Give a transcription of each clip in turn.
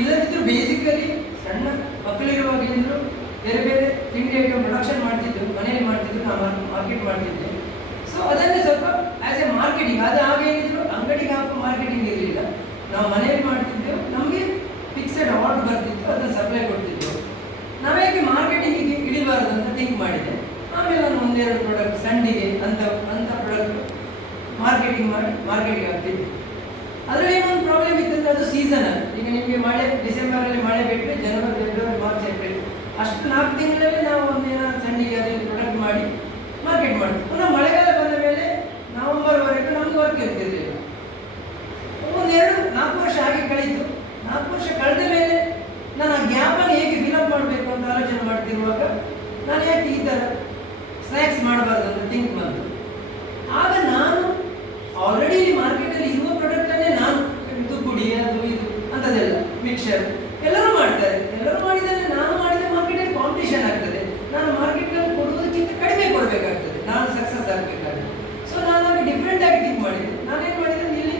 ಇಲ್ಲದಿದ್ರು basically ಸಣ್ಣ ಮಕ್ಕಳಿರುವಾಗಲಿಂದಲೂ ಬೇರೆ ಬೇರೆ ತಿಂಡಿ ಐಟಮ್ ಪ್ರೊಡಕ್ಷನ್ ಮಾಡ್ತಿದ್ರು ಮನೆಯಲ್ಲಿ ಮಾಡ್ತಿದ್ರು, ನಾವು ಮಾರ್ಕೆಟ್ ಮಾಡ್ತಿದ್ದೆ. ಸೊ ಅದನ್ನೇ ಸ್ವಲ್ಪ ಆಸ್ ಎ ಮಾರ್ಕೆಟಿಂಗ್ ಅದು ಆಗೇನಿದ್ರು ಅಂಗಡಿಗೆ ಹಾಕೋ ಮಾರ್ಕೆಟಿಂಗ್ ಇರಲಿಲ್ಲ. ನಾವು ಮನೆಯಲ್ಲಿ ಮಾಡ್ತಿದ್ದೆವು ನಮಗೆ ಫಿಕ್ಸೆಡ್ ಆರ್ಡರ್ ಬರ್ತಿತ್ತು, ಅದನ್ನು ಸಪ್ಲೈ ಕೊಡ್ತಿದ್ದೆವು ನಾವೇಕೆ ಮಾರ್ಕೆಟಿಂಗಿಗೆ ಇಳಿಬಾರ್ದು ಅಂತ ಥಿಂಕ್ ಮಾಡಿದೆ. ಆಮೇಲೆ ನಾನು ಒಂದೆರಡು ಪ್ರಾಡಕ್ಟ್ ಸಂಡಿಗೆ ಅಂತ ಅಂತ ಪ್ರಾಡಕ್ಟ್ ಮಾರ್ಕೆಟಿಂಗ್ ಮಾಡಿ ಮಾರ್ಕೆಟಿಂಗ್ ಹಾಕ್ತಿದ್ದೆ. ಅದರಲ್ಲಿ ಏನೊಂದು ಪ್ರಾಬ್ಲಮ್ ಇತ್ತಂದ್ರೆ ಅದು ಸೀಸನಲ್ ಈಗ ನಿಮಗೆ ಮಳೆ, ಡಿಸೆಂಬರಲ್ಲಿ ಮಳೆ ಬಿಟ್ಟರೆ ಜನವರಿ, ಫೆಬ್ರವರಿ, ಮಾರ್ಚ್, ಏಪ್ರಿಲ್. ಅಷ್ಟು ನಾಲ್ಕು ತಿಂಗಳಲ್ಲಿ ನಾವು ಒಂದೇನ ಸಂಡಿಗೆ ಅದರಲ್ಲಿ ಪ್ರೊಡಕ್ಟ್ ಮಾಡಿ ಮಾರ್ಕೆಟ್ ಮಾಡಿ ಪುನಃ ಮಳೆಗಾಲ ಬಂದ ಮೇಲೆ ನವೆಂಬರ್ವರೆಗೂ ನಮ್ಗೆ ವರ್ಕ್ ಇರ್ತಿರ್ಲಿಲ್ಲ. ಒಂದೆರಡು ನಾಲ್ಕು ವರ್ಷ ಹಾಗೆ ಕಳೀತು ನಾಲ್ಕು ವರ್ಷ ಕಳೆದ ಮೇಲೆ ನಾನು ಆ ಗ್ಯಾಪನ್ನು ಹೇಗೆ ಫಿಲಪ್ ಮಾಡಬೇಕು ಅಂತ ಆಲೋಚನೆ ಮಾಡ್ತಿರುವಾಗ, ನಾನು ಯಾಕೆ ಈ ಥರ ಸ್ನ್ಯಾಕ್ಸ್ ಮಾಡಬಾರ್ದು ಅಂತ ಥಿಂಕ್ ಬಂತು ಆಗ ನಾನು ಆಲ್ರೆಡಿ ಇಲ್ಲಿ ಮಾರ್ಕೆಟಲ್ಲಿ ಇರುವ ಪ್ರಾಡಕ್ಟನ್ನೇ ನಾನು ಇದು ಪುಡಿ ಅದು ಇದು ಅಂಥದ್ದೆಲ್ಲ ಮಿಕ್ಸರ್ ಎಲ್ಲರೂ ಮಾಡ್ತಾರೆ ಎಲ್ಲರೂ ಮಾಡಿದರೆ ನಾನು ಮಾಡಿದ ಮಾರ್ಕೆಟಲ್ಲಿ ಕಾಂಪಿಟೇಷನ್ ಆಗ್ತದೆ ನಾನು ಮಾರ್ಕೆಟಲ್ಲಿ ಕೊಡುವುದಕ್ಕಿಂತ ಕಡಿಮೆ ಕೊಡಬೇಕಾಗ್ತದೆ ನಾನು ಸಕ್ಸಸ್ ಆಗಬೇಕಾದ್ರೆ ಸೊ ನಾನು ಆಗ ಡಿಫ್ರೆಂಟ್ ಆಗಿ ಥಿಂಕ್ ಮಾಡಿದೆ ನಾನೇನು ಮಾಡಿದೆ ಇಲ್ಲಿ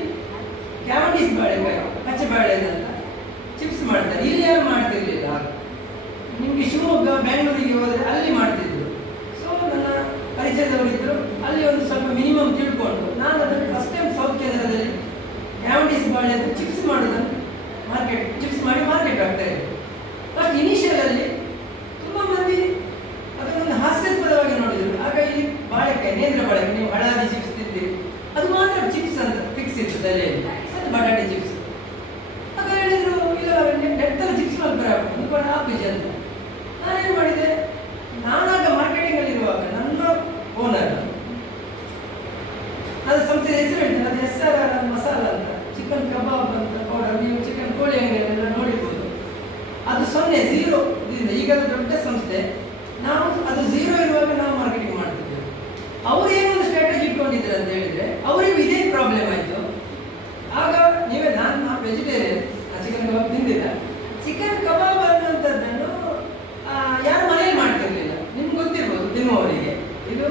ಕ್ಯಾವಂಡಿಸ್ ಬಾಳೆಕಾಯಿ ಪಚ್ಚೆ ಬಾಳೆ ಅಂತ ಚಿಪ್ಸ್ ಮಾಡ್ತಾರೆ. ಇಲ್ಲಿ ಯಾರು ಮಾಡ್ತಿರ್ಲಿಲ್ಲ? ನಿಮಗೆ ಶಿವಮೊಗ್ಗ, ಬೆಂಗಳೂರಿಗೆ ಹೋದರೆ ಅಲ್ಲಿ ಮಾಡ್ತಿದ್ರು. ಸೊ ನನ್ನ ಪರಿಚಯದವರಿದ್ದರು ಅಲ್ಲಿ ಒಂದು ಸ್ವಲ್ಪ ಮಿನಿಮಮ್ ತಿಳ್ಕೊಂಡು ನಾನು ಅದನ್ನು ಫಸ್ಟ್ ಟೈಮ್ ಸೌತ್ ಕೇಂದ್ರದಲ್ಲಿ ಯಾಂಡಿಸ್ ಬಾಳೆ ಅಂತ ಚಿಪ್ಸ್ ಮಾಡೋದನ್ನು ಮಾರ್ಕೆಟ್ ಚಿಪ್ಸ್ ಮಾಡಿ ಮಾರ್ಕೆಟ್ ಆಗ್ತಾ ಇದೆ. ಫಸ್ಟ್ ಇನಿಷಿಯಲಲ್ಲಿ ತುಂಬ ಮಂದಿ ಅದನ್ನೊಂದು ಹಾಸ್ಯಾಸ್ಪದವಾಗಿ ನೋಡಿದ್ರು. ಆಗ ಇಲ್ಲಿ ಬಾಳೆಕಾಯಿ ನೇಂದ್ರ ಬಾಳೆಕಾಯಿ, ನೀವು ಹಳದಿ ಚಿಪ್ಸ್ ತಿಂತೀರಿ. ಅದು ಮಾತ್ರ ಚಿಪ್ಸ್ ಅಂತ ಫಿಕ್ಸ್ ಇತ್ತು ಅದು ಬಟಾಟೆ ಚಿಪ್ಸ್ ಆಗ ಹೇಳಿದರು, ಇಲ್ಲ ನೆಟ್ಟಲ್ಲಿ ಚಿಪ್ಸ್ ಮಾಡ್ತಾರೆ ಒಂದು ಆಪೀಸ್ ಅಂತ ನಾನೇನು ಮಾಡಿದೆ? ನಾನಾಗ ಮಾರ್ಕೆಟಿಂಗಲ್ಲಿ ಇರುವಾಗ ನನ್ನ ಓನರ್ ಅದು ಸಂಸ್ಥೆ ಹೆಸರು ಹೇಳ್ತೀನಿ, ಅದು ಎಸ್ ಆರ್ ಮಸಾಲ ಅಂತ ಚಿಕನ್ ಕಬಾಬ್ ಅಂತ ಪೌಡರ್ ನೀವು ಚಿಕನ್ ಕೋಳಿ ಅಂಗಡಿಯಲ್ಲೆಲ್ಲ ನೋಡಿರ್ಬೋದು. ಅದು ಸೊನ್ನೆ ಝೀರೋ ಇದರಿಂದ, ಈಗ ದೊಡ್ಡ ಸಂಸ್ಥೆ. ನಾವು ಅದು ಝೀರೋ ಇರುವಾಗ ನಾವು ಮಾರ್ಕೆಟಿಂಗ್ ಮಾಡ್ತಿದ್ದೇವೆ. ಅವರು ಏನೊಂದು ಸ್ಟ್ರಾಟಜಿ ಇಟ್ಕೊಂಡಿದ್ರು ಅಂತ ಹೇಳಿದ್ರೆ, ಅವರಿಗೂ ಇದೇ ಪ್ರಾಬ್ಲಮ್ ಆಯಿತು. ವೆಜಿಟೇರಿಯನ್ ಚಿಕನ್ ಕಬಾಬ್ ತಿಂದಿಲ್ಲ. ಚಿಕನ್ ಕಬಾಬ್ ಅನ್ನುವಂಥದ್ದನ್ನು ಯಾರು ಮನೇಲಿ ಮಾಡ್ತಿರ್ಲಿಲ್ಲ. ನಿಮ್ಗೆ ಗೊತ್ತಿರ್ಬೋದು ತಿನ್ನುವವರಿಗೆ ಇದು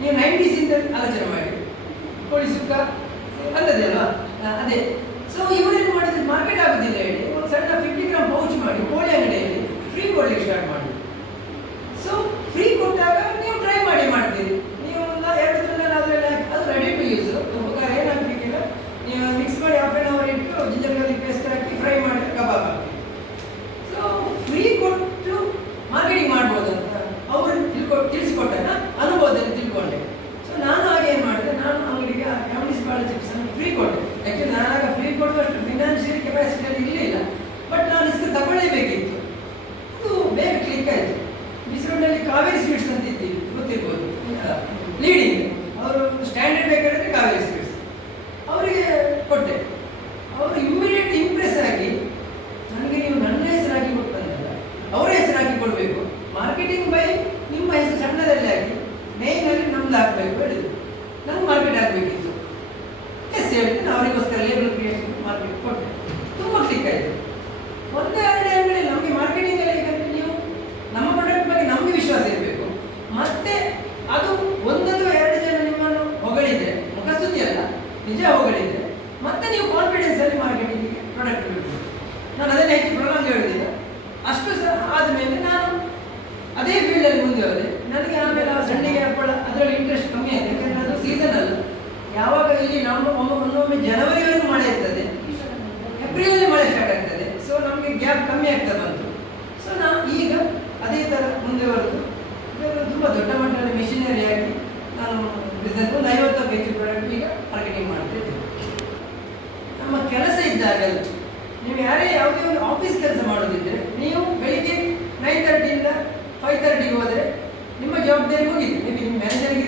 ನೀವು ನೈಂಟೀಸಿಂದ ಆಲೋಚನೆ ಮಾಡಿ. ಕೋಳಿ ಸುಕ್ಕ ಅಲ್ವಾ? ಅದೇ. ಸೊ ಇವರೇನು ಮಾಡಿದ್ರು ಮಾರ್ಕೆಟ್ ಆಗೋದಿಲ್ಲ ಹೇಳಿ. ಒಂದು ಸಣ್ಣ ಫಿಫ್ಟಿ ಗ್ರಾಮ್ ಪೌಚ್ ಮಾಡಿ, ಕೋಳಿ ಅಂಗಡಿಯಲ್ಲಿ ಫ್ರೀ ಕೊಡ್ಲಿಕ್ಕೆ ಸ್ಟಾರ್ಟ್ ಮಾಡಿ ಸೊ ಫ್ರೀ ಕೊಟ್ಟಾಗ ನೀವು ಟ್ರೈ ಮಾಡಿ ಮಾಡ್ತೀರಿ ನೀವು ಒಂದು ಎರಡು ದಿನದಲ್ಲಿ ಅದರಲ್ಲಿ ಹಾಕಿ ಅದು ರೆಡಿ ಟು ಯೂಸ್ ಉಪಕಾರ ಏನು ಹಾಕ್ಬೇಕಿಲ್ಲ ನೀವು ಮಿಕ್ಸ್ ಮಾಡಿ ಹಾಫ್ ಆನ್ ಅವರ್ ಇಟ್ಟು ಜಿಂಜರ್ ಗಾರ್ಲಿಕ್ ಪೇಸ್ಟ್ ಹಾಕಿ ಫ್ರೈ ಮಾಡಿ ಕಬಾಬ್ ಹಾಕಿ ಸೊ ಫ್ರೀ ಕೊಟ್ಟು ಮಾರ್ಕೆಟಿಂಗ್ ಮಾಡ್ಬೋದು ಅಂತ ಅವರು ತಿಳ್ಕೊ ತಿಳಿಸ್ಕೊಟ್ಟಾಗ ಅನುಭವದಲ್ಲಿ ತಿಳ್ಕೊಂಡೆ ಸೊ ನಾನು ಹಾಗೆ ಏನು ಮಾಡಿದೆ ನಾನು ಅಂಗಡಿಗೆ ಕ್ಯಾಮಿಸ್ ಬಾಳೆ ಚಿಪ್ಸ್ ಅನ್ನು ಫ್ರೀ ಕೊಟ್ಟೆ ಯಾಕೆಂದ್ರೆ ನಾನಾಗ ಫ್ರೀ ಕೊಡುವಷ್ಟು ಫಿನಾನ್ಷಿಯಲ್ ಕೆಪಾಸಿಟಿಯಲ್ಲಿ ಇರಲಿಲ್ಲ ಬಟ್ ನಾನು ಇಷ್ಟು ತಗೊಳ್ಳೇಬೇಕಿತ್ತು ಅದು ಬೇಗ ಕ್ಲಿಕ್ ಆಯಿತು ಬಿಸಿಲುಂಡಲ್ಲಿ ಕಾವೇರಿ ಸ್ವೀಟ್ಸ್ ಅಂತ ಇದ್ದೀವಿ ಗೊತ್ತಿರ್ಬೋದು ಲೀಡಿಂಗ್ ಅವರು ಸ್ಟ್ಯಾಂಡರ್ಡ್ ಬೇಕಾದ್ರೆ ಕಾಲೇಜ್ ಅವರಿಗೆ ಕೊಟ್ಟೆ. ಅವರು ಇಮ್ಮಿಡಿಯೇಟ್ ಇಂಪ್ರೆಸ್ ಆಗಿ, ನನಗೆ ನೀವು ನನ್ನ ಹೆಸರಾಗಿ ಕೊಟ್ಟಂತಲ್ಲ, ಅವರ ಹೆಸರಾಗಿ ಕೊಡಬೇಕು. ಮಾರ್ಕೆಟಿಂಗ್ ಬೈ ನಿಮ್ಮ ಹೆಸರು ಸಣ್ಣದಲ್ಲಿ ಹಾಕಿ ಮೇಯ್ನಲ್ಲಿ ನಮ್ದು ಹಾಕಬೇಕು ಹೇಳಿದ್ರು. ನಂಗೆ ಮಾರ್ಕೆಟ್ ಆಗಬೇಕಿತ್ತು. ಎಸ್ ಹೇಳ್ತೀನಿ ಅವರಿಗೋಸ್ಕರ ಲೇಬಲ್ ಕ್ರಿಯೇಷನ್ ಮಾರ್ಕೆಟ್ ಕೊಟ್ಟೆ. ತುಂಬ ಕ್ಲಿಕ್ ಆಯಿತು ಒಂದೇ ಎರಡೇ ಅಂಗಡಿ ನಮಗೆ ಮಾರ್ಕೆಟಿಂಗ್ ಅಲ್ಲಿ ಹೇಗಂದ್ರೆ ನೀವು ನಮ್ಮ ಪ್ರಾಡಕ್ಟ್ ಬಗ್ಗೆ ನಮಗೆ ವಿಶ್ವಾಸ ಇರಬೇಕು ಮತ್ತೆ ಅದು ಒಂದು ಅಥವಾ ಎರಡು ಜನ ನಿಮ್ಮನ್ನು ಹೊಗಳಿದ್ರೆ ಮುಖಸ್ತುತಿ ಅಲ್ಲ ನಿಜ ಹೊಗಳಿದ್ರೆ ಮತ್ತೆ ನೀವು ಕಾನ್ಫಿಡೆನ್ಸ್ ಅಲ್ಲಿ ಮಾರ್ಕೆಟಿಂಗಿಗೆ ಪ್ರಾಡಕ್ಟ್ ಬಿಡ್ಬೋದು ನಾನು ಅದನ್ನ ಹೆಚ್ಚು ಪ್ರೊಲಾಂಗ್ ಹೇಳುದಿಲ್ಲ ಅಷ್ಟು ಸಹ ಆದಮೇಲೆ ನಾನು ಅದೇ ಫೀಲ್ಡಲ್ಲಿ ಮುಂದೆ ಹೋದೆ. ನನಗೆ ಆಮೇಲೆ ಆ ಸಂಡಿಗೆ ಹಪ್ಪಳ ಅದರಲ್ಲಿ ಇಂಟ್ರೆಸ್ಟ್ ಕಮ್ಮಿ ಆಗಿದೆ ಯಾಕಂದರೆ ಅದು ಸೀಸನ್ ಅಲ್ಲ. ಯಾವಾಗ ಇಲ್ಲಿ ನಮ್ಮ ಒಮ್ಮೆ ಒಂದೊಮ್ಮೆ ಜನವರಿವರೆಗೂ ಮಳೆ ಇರ್ತದೆ. ಏಪ್ರಿಲಲ್ಲಿ ಮಳೆ ಸ್ಟಾರ್ಟ್ ಆಗ್ತದೆ. ಸೊ ನಮಗೆ ಗ್ಯಾಪ್ ಕಮ್ಮಿ ಆಗ್ತಾ ಬಂತು. ಸೊ ನಾವು ಈಗ ಅದೇ ಥರ ಮುಂದೆ ಬರೋದು ತುಂಬ ದೊಡ್ಡ ಮಟ್ಟದಲ್ಲಿ ಮಿಷಿನರಿ ಆಗಿ ನಾನು ಬಿಸ್ನೆಸ್ ಒಂದು ಐವತ್ತು ಪ್ರಾಡಕ್ಟ್ ಈಗ ಮಾರ್ಕೆಟಿಂಗ್ ಮಾಡ್ತಿದ್ದೆ ನಮ್ಮ ಕೆಲಸ ಇದ್ದಾಗಲ್ಲ ನೀವು ಯಾರೇ ಯಾವುದೇ ಒಂದು ಆಫೀಸ್ ಕೆಲಸ ಮಾಡೋದಿದ್ರೆ ನೀವು ಬೆಳಿಗ್ಗೆ ನೈನ್ ತರ್ಟಿಯಿಂದ ಫೈವ್ ತರ್ಟಿಗೆ ಹೋದರೆ ನಿಮ್ಮ ಜವಾಬ್ದಾರಿ ಹೋಗಿದೆ ನೀವು ನಿಮ್ಮ ಮ್ಯಾನೇಜರ್ಗೆ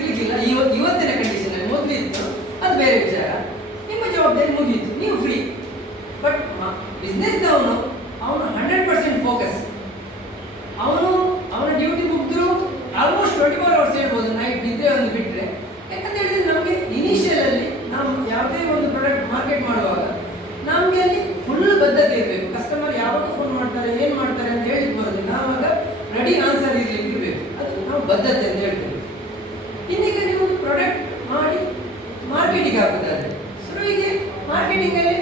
ಪದ್ಧತಿ ಅಂತ ಹೇಳ್ಬೋದು. ಇನ್ನೀಗ ನೀವು ಪ್ರಾಡಕ್ಟ್ ಮಾಡಿ ಮಾರ್ಕೆಟಿಂಗ್ ಹಾಕೋದಾದ್ರೆ ಶುರುವಿಗೆ ಮಾರ್ಕೆಟಿಂಗಲ್ಲಿ